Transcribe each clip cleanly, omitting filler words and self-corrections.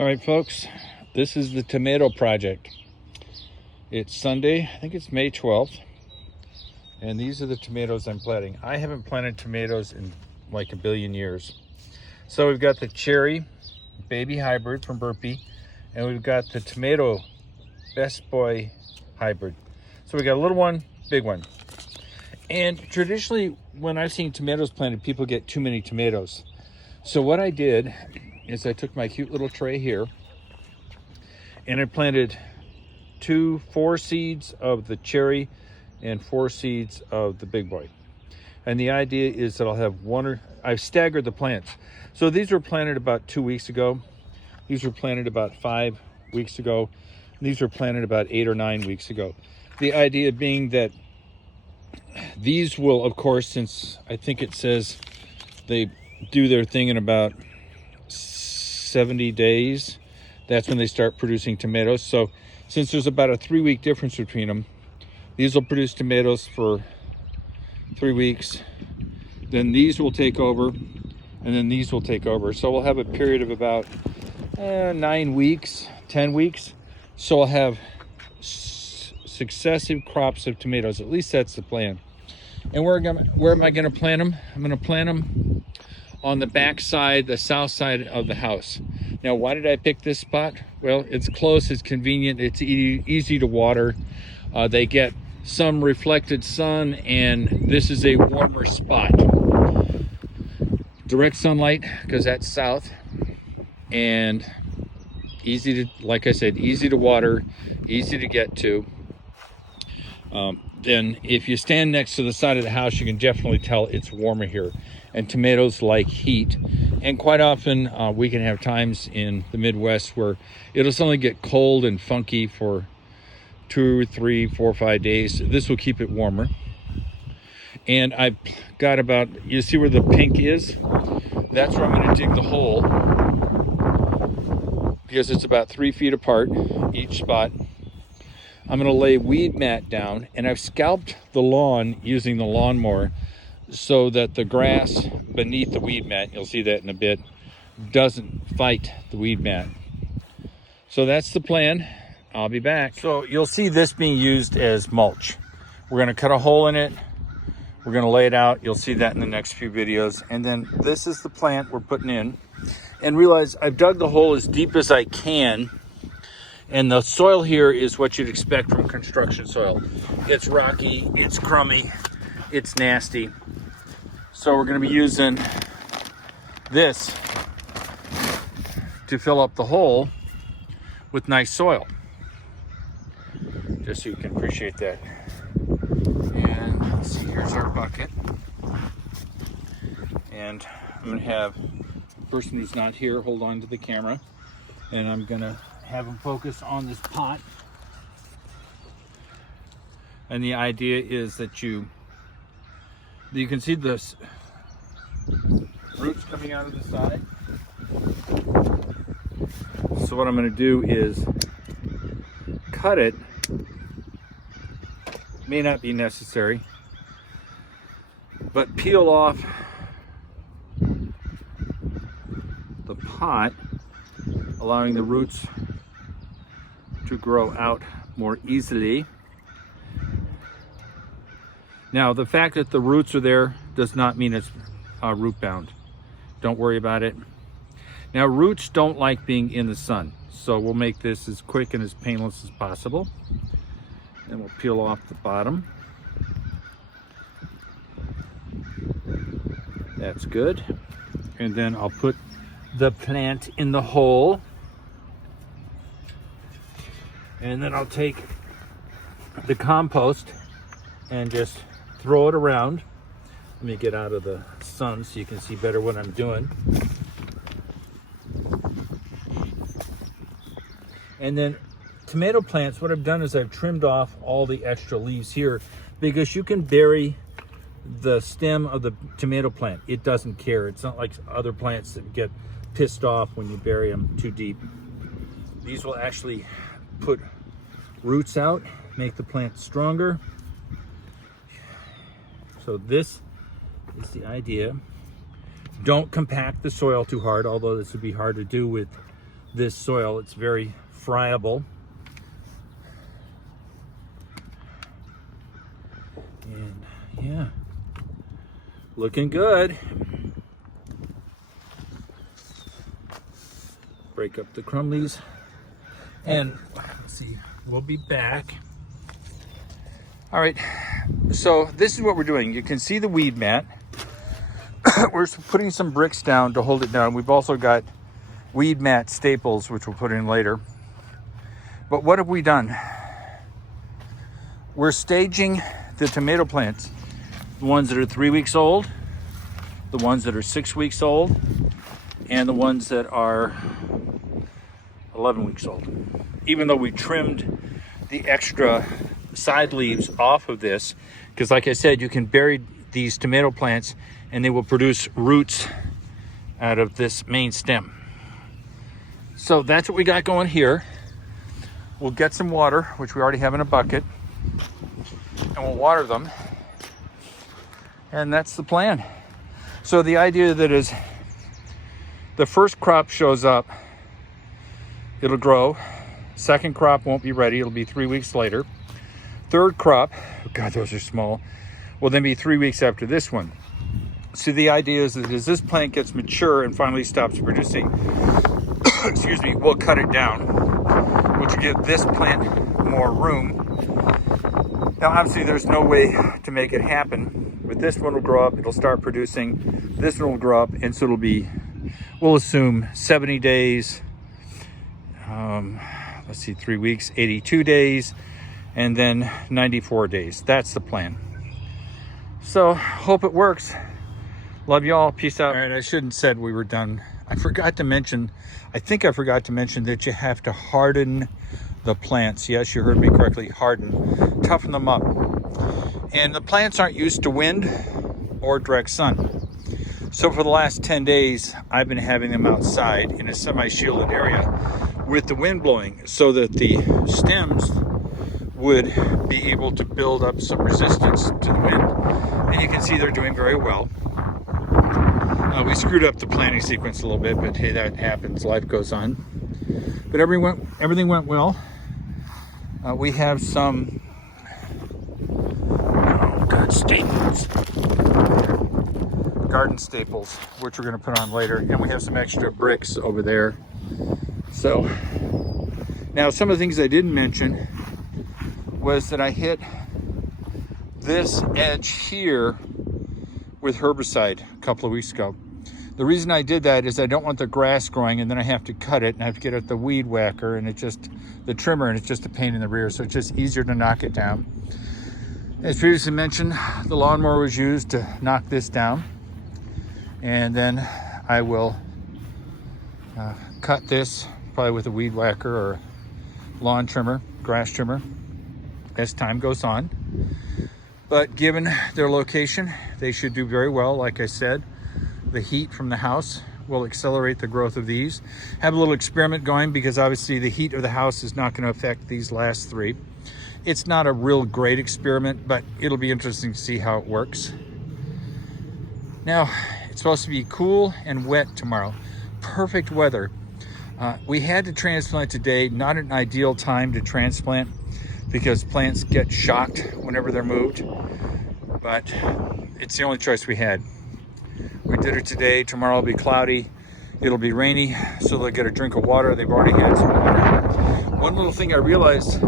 All right, folks, this is the tomato project. It's Sunday, I think it's May 12th, and these are the tomatoes I'm planting. I haven't planted tomatoes in like a billion years. So we've got the cherry baby hybrid from Burpee, and we've got the tomato best boy hybrid. So we got a little one, big one. And traditionally, when I've seen tomatoes planted, people get too many tomatoes. So what I did is I took my cute little tray here and I planted 4 seeds of the cherry and 4 seeds of the big boy. And the idea is that I'll have I've staggered the plants. So these were planted about 2 weeks ago. These were planted about 5 weeks ago. These were planted about 8 or 9 weeks ago. The idea being that these will, of course, since I think it says they do their thing in about 70 days, that's when they start producing tomatoes. So since there's about a 3-week difference between them, these will produce tomatoes for 3 weeks, then these will take over, and then these will take over. So we'll have a period of about 9 weeks, 10 weeks. So I'll have successive crops of tomatoes. At least that's the plan. And where am I going to plant them? I'm going to plant them on the back side, the south side of the house. Now, why did I pick this spot? Well, it's close, it's convenient, it's easy to water. They get some reflected sun, and this is a warmer spot. Direct sunlight, because that's south, and easy to, like I said, easy to water, easy to get to. Then if you stand next to the side of the house, you can definitely tell it's warmer here. And tomatoes like heat. And quite often we can have times in the Midwest where it'll suddenly get cold and funky for 2, 3, 4, 5 days. This will keep it warmer. And I've got about, you see where the pink is? That's where I'm going to dig the hole, because it's about 3 feet apart, each spot. I'm going to lay weed mat down, and I've scalped the lawn using the lawnmower so that the grass beneath the weed mat, you'll see that in a bit, doesn't fight the weed mat. So that's the plan. I'll be back. So you'll see this being used as mulch. We're going to cut a hole in it. We're going to lay it out. You'll see that in the next few videos. And then this is the plant we're putting in. And realize I've dug the hole as deep as I can. And the soil here is what you'd expect from construction soil. It's rocky, it's crummy, it's nasty. So we're going to be using this to fill up the hole with nice soil. Just so you can appreciate that. And let's see, here's our bucket. And I'm going to have the person who's not here hold on to the camera. And I'm going to have them focus on this pot. And the idea is that you can see the roots coming out of the side. So what I'm going to do is cut it. May not be necessary, but peel off the pot, allowing the roots to grow out more easily. Now, the fact that the roots are there does not mean it's root bound. Don't worry about it. Now, roots don't like being in the sun, so we'll make this as quick and as painless as possible. Then we'll peel off the bottom. That's good. And then I'll put the plant in the hole. And then I'll take the compost and just throw it around. Let me get out of the sun so you can see better what I'm doing. And then tomato plants, what I've done is I've trimmed off all the extra leaves here, because you can bury the stem of the tomato plant. It doesn't care. It's not like other plants that get pissed off when you bury them too deep. These will actually put roots out, make the plant stronger. So this is the idea. Don't compact the soil too hard, although this would be hard to do with this soil. It's very friable. And yeah, looking good. Break up the crumblies. And let's see, we'll be back. All right, so this is what we're doing. You can see the weed mat. We're putting some bricks down to hold it down. We've also got weed mat staples, which we'll put in later. But what have we done? We're staging the tomato plants. The ones that are 3 weeks old, the ones that are 6 weeks old, and the ones that are 11 weeks old. Even though we trimmed the extra side leaves off of this, because like I said, you can bury these tomato plants and they will produce roots out of this main stem. So that's what we got going here. We'll get some water, which we already have in a bucket, and we'll water them. And that's the plan. So the idea that is the first crop shows up, it'll grow. Second crop won't be ready. It'll be 3 weeks later. Third crop, oh God, those are small, will then be 3 weeks after this one. So the idea is that as this plant gets mature and finally stops producing, excuse me, we'll cut it down, which will give this plant more room. Now, obviously, there's no way to make it happen, but this one will grow up, it'll start producing, this one will grow up, and so it'll be, we'll assume 70 days, let's see, 3 weeks, 82 days, and then 94 days. That's the plan. So, hope it works. Love y'all. Peace out. All right, I shouldn't have said we were done. I forgot to mention that you have to harden the plants. Yes, you heard me correctly. Harden. Toughen them up. And the plants aren't used to wind or direct sun. So for the last 10 days, I've been having them outside in a semi-shielded area with the wind blowing so that the stems would be able to build up some resistance to the wind. And you can see they're doing very well. We screwed up the planting sequence a little bit, but hey, that happens. Life goes on. But everything went well. We have some staples, garden staples, which we're going to put on later, and we have some extra bricks over there. So now some of the things I didn't mention was that I hit this edge here with herbicide a couple of weeks ago. The reason I did that is I don't want the grass growing and then I have to cut it and I have to get out the weed whacker and the trimmer, and it's just a pain in the rear, so it's just easier to knock it down. As previously mentioned, the lawnmower was used to knock this down, and then I will cut this probably with a weed whacker or lawn trimmer, grass trimmer, as time goes on. But given their location, they should do very well. Like I said, the heat from the house will accelerate the growth of these. Have a little experiment going because obviously the heat of the house is not going to affect these last three. It's not a real great experiment, but it'll be interesting to see how it works. Now, it's supposed to be cool and wet tomorrow. Perfect weather. We had to transplant today, not an ideal time to transplant because plants get shocked whenever they're moved, but it's the only choice we had. We did it today. Tomorrow will be cloudy. It'll be rainy, so they'll get a drink of water. They've already had some water. One little thing I realized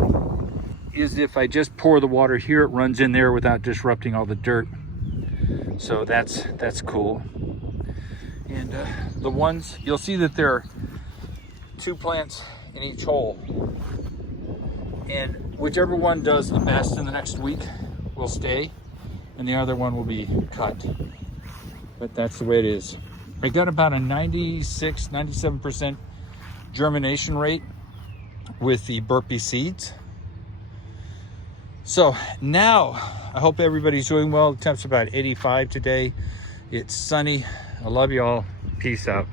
is if I just pour the water here, it runs in there without disrupting all the dirt. So that's cool. And the ones, you'll see that there are 2 plants in each hole. And whichever one does the best in the next week will stay, and the other one will be cut. But that's the way it is. I got about a 97% germination rate with the burpee seeds. So now I hope everybody's doing well. The temp's about 85 today. It's sunny. I love you all. Peace out.